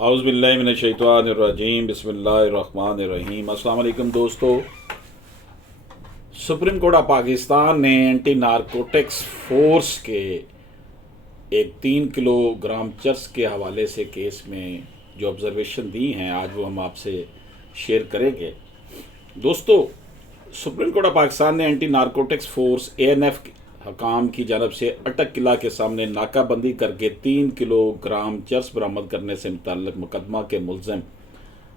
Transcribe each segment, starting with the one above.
اعوذ باللہ من الشیطان الرجیم بسم اللہ الرحمن الرحیم۔ السلام علیکم دوستو، سپریم کورٹ آف پاکستان نے اینٹی نارکوٹکس فورس کے ایک 3 کلو گرام چرس کے حوالے سے کیس میں جو آبزرویشن دی ہیں آج وہ ہم آپ سے شیئر کریں گے۔ دوستو، سپریم کورٹ آف پاکستان نے اینٹی نارکوٹکس فورس ANF حکام کی جانب سے اٹک قلعہ کے سامنے ناکہ بندی کر کے 3 کلو گرام چرس برآمد کرنے سے متعلق مقدمہ کے ملزم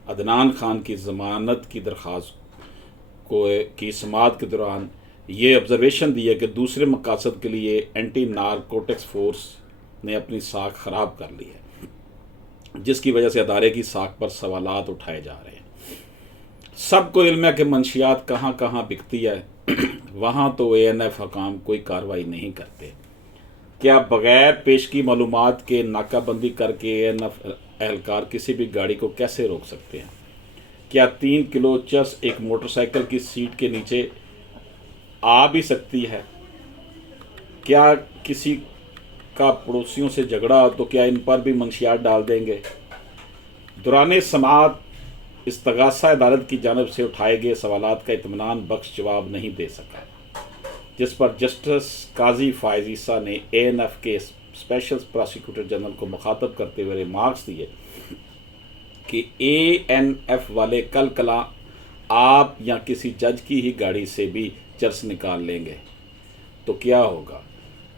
عدنان خان کی ضمانت کی درخواست کی سماعت کے دوران یہ آبزرویشن دی ہے کہ دوسرے مقاصد کے لیے اینٹی نارکوٹکس فورس نے اپنی ساکھ خراب کر لی ہے، جس کی وجہ سے ادارے کی ساکھ پر سوالات اٹھائے جا رہے ہیں۔ سب کو علم ہے کہ منشیات کہاں کہاں بکتی ہے، وہاں تو ANF حکام کوئی کارروائی نہیں کرتے۔ کیا بغیر پیشگی معلومات کے ناکہ بندی کر کے ANF اہلکار کسی بھی گاڑی کو کیسے روک سکتے ہیں؟ کیا 3 کلو چرس ایک موٹر سائیکل کی سیٹ کے نیچے آ بھی سکتی ہے؟ کیا کسی کا پڑوسیوں سے جھگڑا ہو تو کیا ان پر بھی منشیات ڈال دیں گے؟ دوران سماعت استغاثہ عدالت کی جانب سے اٹھائے گئے سوالات کا اطمینان بخش جواب نہیں دے سکا، جس پر جسٹس قاضی فائز عیسیٰ نے ANF کے اسپیشل پراسیکیوٹر جنرل کو مخاطب کرتے ہوئے ریمارکس دیے کہ ANF والے کل کلا آپ یا کسی جج کی ہی گاڑی سے بھی چرس نکال لیں گے تو کیا ہوگا؟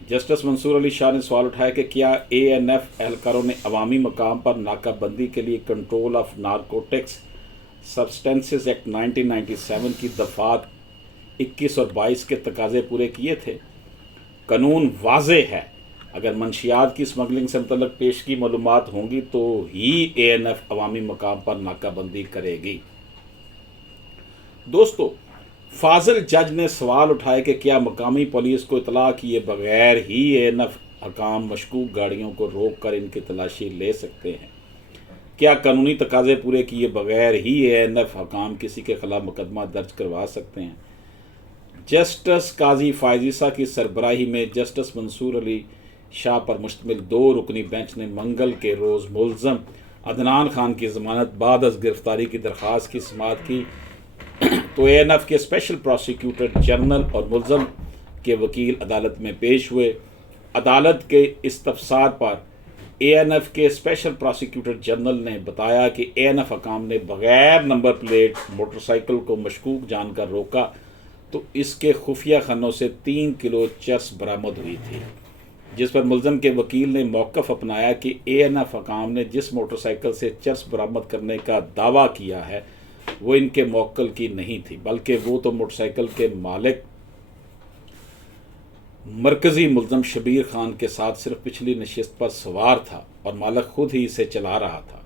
جسٹس منصور علی شاہ نے سوال اٹھایا کہ کیا ANF اہلکاروں نے عوامی مقام پر ناکہ بندی کے لیے control of narcotics substances act 1997 کی دفعات 21 اور 22 کے تقاضے پورے کیے تھے؟ قانون واضح ہے، اگر منشیات کی اسمگلنگ سے متعلق پیشگی معلومات ہوں گی تو ہی ANF عوامی مقام پر ناکہ بندی کرے گی۔ دوستو، فاضل جج نے سوال اٹھایا کہ کیا مقامی پولیس کو اطلاع کیے بغیر ہی ANF حکام مشکوک گاڑیوں کو روک کر ان کی تلاشی لے سکتے ہیں؟ کیا قانونی تقاضے پورے کیے بغیر ہی ANF حکام کسی کے خلاف مقدمہ درج کروا سکتے ہیں؟ جسٹس قاضی فائز عیسیٰ کی سربراہی میں جسٹس منصور علی شاہ پر مشتمل 2 رکنی بینچ نے منگل کے روز ملزم عدنان خان کی ضمانت بعد از گرفتاری کی درخواست کی سماعت کی تو ANF کے اسپیشل پراسیکیوٹر جنرل اور ملزم کے وکیل عدالت میں پیش ہوئے۔ عدالت کے استفسار پر ANF کے اسپیشل پراسیکیوٹر جنرل نے بتایا کہ ANF حکام نے بغیر نمبر پلیٹ موٹر سائیکل کو مشکوک جان کر روکا تو اس کے خفیہ خانوں سے 3 کلو چرس برآمد ہوئی تھی، جس پر ملزم کے وکیل نے موقف اپنایا کہ ANF حکام نے جس موٹر سائیکل سے چرس برآمد کرنے کا دعویٰ کیا ہے وہ ان کے موکل کی نہیں تھی، بلکہ وہ تو موٹر سائیکل کے مالک مرکزی ملزم شبیر خان کے ساتھ صرف پچھلی نشست پر سوار تھا اور مالک خود ہی اسے چلا رہا تھا۔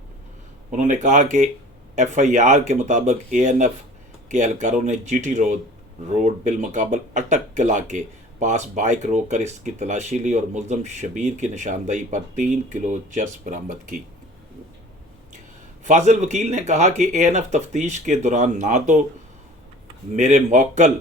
انہوں نے کہا کہ FIR کے مطابق ANF کے اہلکاروں نے GT روڈ بالمقابل اٹک قلعہ کے پاس بائک روک کر اس کی تلاشی لی اور ملزم شبیر کی نشاندہی پر 3 کلو چرس برآمد کی۔ فاضل وکیل نے کہا کہ ANF تفتیش کے دوران نہ تو میرے موکل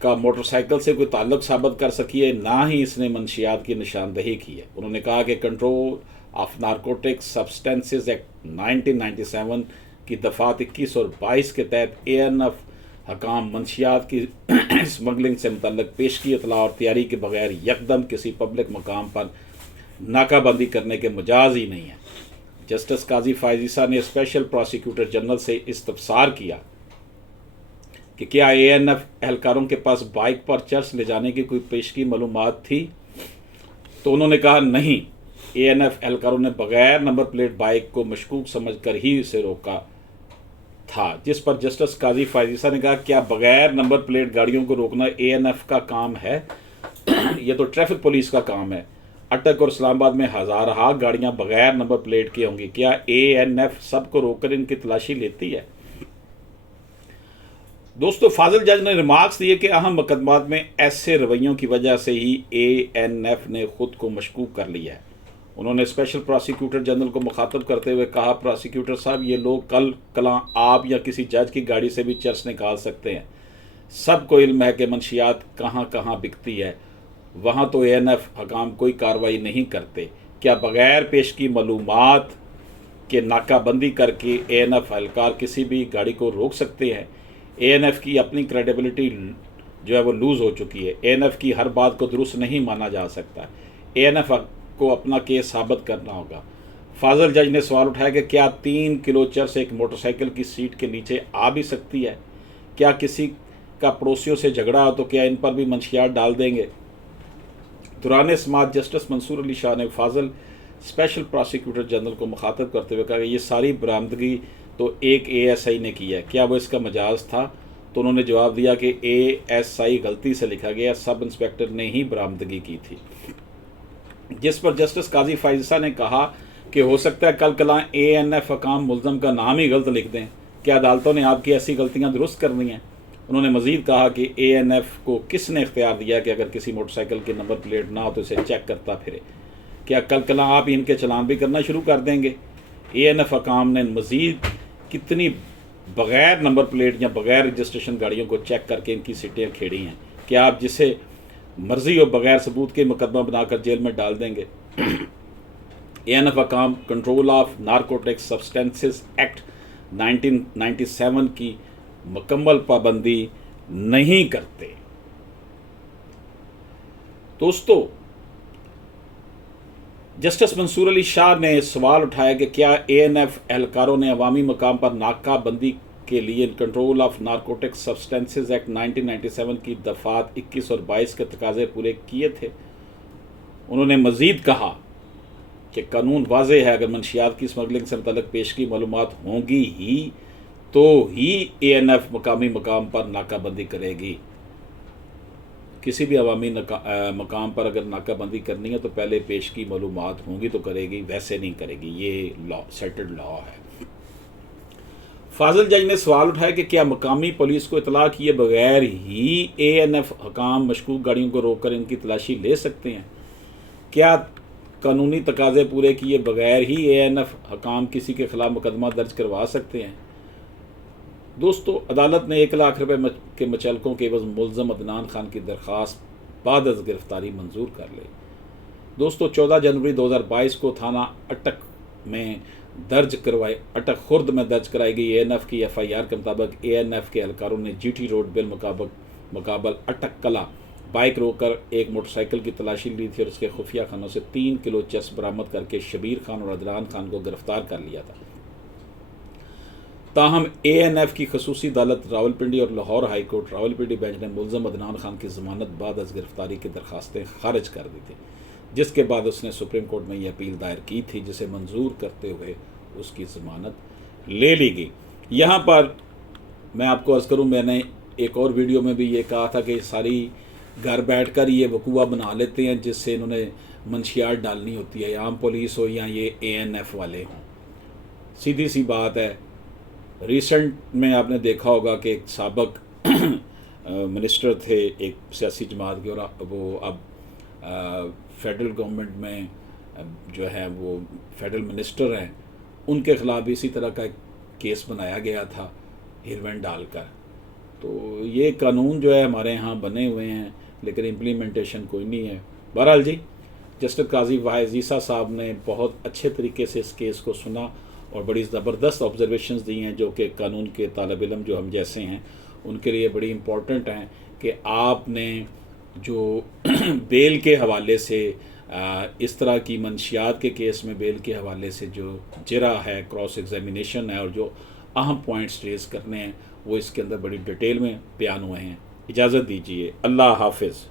کا موٹر سائیکل سے کوئی تعلق ثابت کر سکی ہے، نہ ہی اس نے منشیات کی نشاندہی کی ہے۔ انہوں نے کہا کہ control of narcotics substances act 1997 کی دفعات 21 اور 22 کے تحت ANF حکام منشیات کی اسمگلنگ سے متعلق پیشگی اطلاع اور تیاری کے بغیر یکدم کسی پبلک مقام پر ناکہ بندی کرنے کے مجاز ہی نہیں ہے۔ جسٹس قاضی فائز عیسیٰ نے اسپیشل پراسیکیوٹر جنرل سے استفسار کیا کہ کیا ANF اہلکاروں کے پاس بائک پر چرس لے جانے کی کوئی پیشگی معلومات تھی، تو انہوں نے کہا نہیں، ANF اہلکاروں نے بغیر نمبر پلیٹ بائک کو مشکوک سمجھ کر ہی اسے روکا تھا، جس پر جسٹس قاضی فائز عیسیٰ نے کہا کیا بغیر نمبر پلیٹ گاڑیوں کو روکنا ANF کا کام ہے؟ یہ تو ٹریفک پولیس کا کام ہے۔ اٹک اور اسلام آباد میں ہزارہا گاڑیاں بغیر نمبر پلیٹ کی ہوں گی، کیا ANF سب کو روک کر ان کی تلاشی لیتی ہے؟ دوستو، فاضل جج نے ریمارکس دیے کہ اہم مقدمات میں ایسے رویوں کی وجہ سے ہی ANF نے خود کو مشکوک کر لیا ہے۔ انہوں نے اسپیشل پراسیکیوٹر جنرل کو مخاطب کرتے ہوئے کہا، پراسیکیوٹر صاحب، یہ لوگ کل کلاں آپ یا کسی جج کی گاڑی سے بھی چرس نکال سکتے ہیں۔ سب کو علم ہے کہ منشیات کہاں کہاں بکتی ہے، وہاں تو ANF حکام کوئی کارروائی نہیں کرتے۔ کیا بغیر پیشگی معلومات کہ ناکہ بندی کر کے اے این ایف اہلکار کسی بھی گاڑی کو روک سکتے ہیں۔ اے این ایف کی اپنی کریڈیبلٹی جو ہے وہ لوز ہو چکی ہے۔ اے این ایف کی ہر بات کو درست نہیں مانا جا سکتا۔ اے این ایف کو اپنا کیس ثابت کرنا ہوگا۔ فاضل جج نے سوال اٹھایا کہ کیا 3 کلو چرس ایک موٹر سائیکل کی سیٹ کے نیچے آ بھی سکتی ہے؟ کیا کسی کا پڑوسیوں سے جھگڑا ہو تو کیا ان پر بھی منشیات ڈال دیں گے؟ دوران سماعت جسٹس منصور علی شاہ نے فاضل اسپیشل پراسیکیوٹر جنرل کو مخاطب کرتے ہوئے کہا کہ یہ ساری برآمدگی تو ایک اے ایس آئی نے کی ہے، کیا وہ اس کا مجاز تھا؟ تو انہوں نے جواب دیا کہ اے ایس آئی غلطی سے لکھا گیا، سب انسپیکٹر نے ہی برآمدگی کی تھی۔ جس پر جسٹس قاضی فائزہ نے کہا کہ ہو سکتا ہے کل کلاں اے این ایف حکام ملزم کا نام ہی غلط لکھ دیں، کیا عدالتوں نے آپ کی ایسی غلطیاں درست کرنی ہیں؟ انہوں نے مزید کہا کہ اے این ایف کو کس نے اختیار دیا کہ اگر کسی موٹر سائیکل کے نمبر پلیٹ نہ ہو تو اسے چیک کرتا پھرے؟ کیا کل کلاں آپ ان کے چلان بھی کرنا شروع کر دیں گے؟ اے این ایف حکام نے مزید کتنی بغیر نمبر پلیٹ یا بغیر رجسٹریشن گاڑیوں کو چیک کر کے ان کی سیٹیں کھیڑی ہیں؟ کیا آپ جسے مرضی ہو بغیر ثبوت کے مقدمہ بنا کر جیل میں ڈال دیں گے؟ اے این ایف حکام control of narcotics substances act 1997 کی مکمل پابندی نہیں کرتے۔ دوستو، جسٹس منصور علی شاہ نے سوال اٹھایا کہ کیا اے این ایف اہلکاروں نے عوامی مقام پر ناکہ بندی کے لیے control of narcotics substances act 1997 کی دفعات 21 اور 22 کے تقاضے پورے کیے تھے؟ انہوں نے مزید کہا کہ قانون واضح ہے، اگر منشیات کی اسمگلنگ سے متعلق پیشگی معلومات ہوں گی ہی تو ہی اے این ایف مقامی مقام پر ناکہ بندی کرے گی۔ کسی بھی عوامی مقام پر اگر ناکہ بندی کرنی ہے تو پہلے پیشگی معلومات ہوں گی تو کرے گی، ویسے نہیں کرے گی، یہ سیٹلڈ لا ہے۔ فاضل جج نے سوال اٹھایا کہ کیا مقامی پولیس کو اطلاع کیے بغیر ہی اے این ایف حکام مشکوک گاڑیوں کو روک کر ان کی تلاشی لے سکتے ہیں؟ کیا قانونی تقاضے پورے کیے بغیر ہی اے این ایف حکام کسی کے خلاف مقدمہ درج کروا سکتے ہیں؟ دوستو، عدالت نے 1 لاکھ روپے کے مچلکوں کے عوض ملزم عدنان خان کی درخواست بعد از گرفتاری منظور کر لی۔ دوستو، 14 جنوری 2022 کو تھانہ اٹک خرد میں درج کرائی گئی اے این ایف کی ایف آئی آر کے مطابق اے این ایف کے اہلکاروں نے جی ٹی روڈ بالمقابل اٹک کلا بائک روک کر ایک موٹر سائیکل کی تلاشی لی تھی اور اس کے خفیہ خانوں سے 3 کلو چرس برآمد کر کے شبیر خان اور عدنان خان کو گرفتار کر لیا تھا۔ تاہم اے این ایف کی خصوصی عدالت راولپنڈی اور Lahore high court Rawalpindi bench نے ملزم عدنان خان کی ضمانت بعد از گرفتاری کی درخواستیں خارج کر دی تھی، جس کے بعد اس نے سپریم کورٹ میں یہ اپیل دائر کی تھی، جسے منظور کرتے ہوئے اس کی ضمانت لے لی گئی۔ یہاں پر میں آپ کو عرض کروں، میں نے ایک اور ویڈیو میں بھی یہ کہا تھا کہ ساری گھر بیٹھ کر یہ وقوعہ بنا لیتے ہیں جس سے انہوں نے منشیات ڈالنی ہوتی ہے، عام پولیس ہو یا یہ اے این ایف والے ہوں۔ سیدھی سی بات ہے، ریسنٹ میں آپ نے دیکھا ہوگا کہ ایک سابق منسٹر تھے ایک سیاسی جماعت کے، اور وہ اب فیڈرل گورنمنٹ میں جو ہے وہ فیڈرل منسٹر ہیں، ان کے خلاف بھی اسی طرح کا ایک کیس بنایا گیا تھا ہیروین ڈال کر۔ تو یہ قانون جو ہے ہمارے ہاں بنے ہوئے ہیں لیکن امپلیمنٹیشن کوئی نہیں ہے۔ بہرحال جی، جسٹس قاضی واحد صاحب نے بہت اچھے طریقے سے اس کیس کو سنا اور بڑی زبردست آبزرویشنز دی ہیں، جو کہ قانون کے طالب علم جو ہم جیسے ہیں ان کے لیے بڑی امپورٹنٹ ہیں، کہ آپ نے جو بیل کے حوالے سے اس طرح کی منشیات کے کیس میں بیل کے حوالے سے جو جرا ہے، کراس ایگزامینیشن ہے، اور جو اہم پوائنٹس ریز کرنے ہیں وہ اس کے اندر بڑی ڈیٹیل میں بیان ہوئے ہیں۔ اجازت دیجیے، اللہ حافظ۔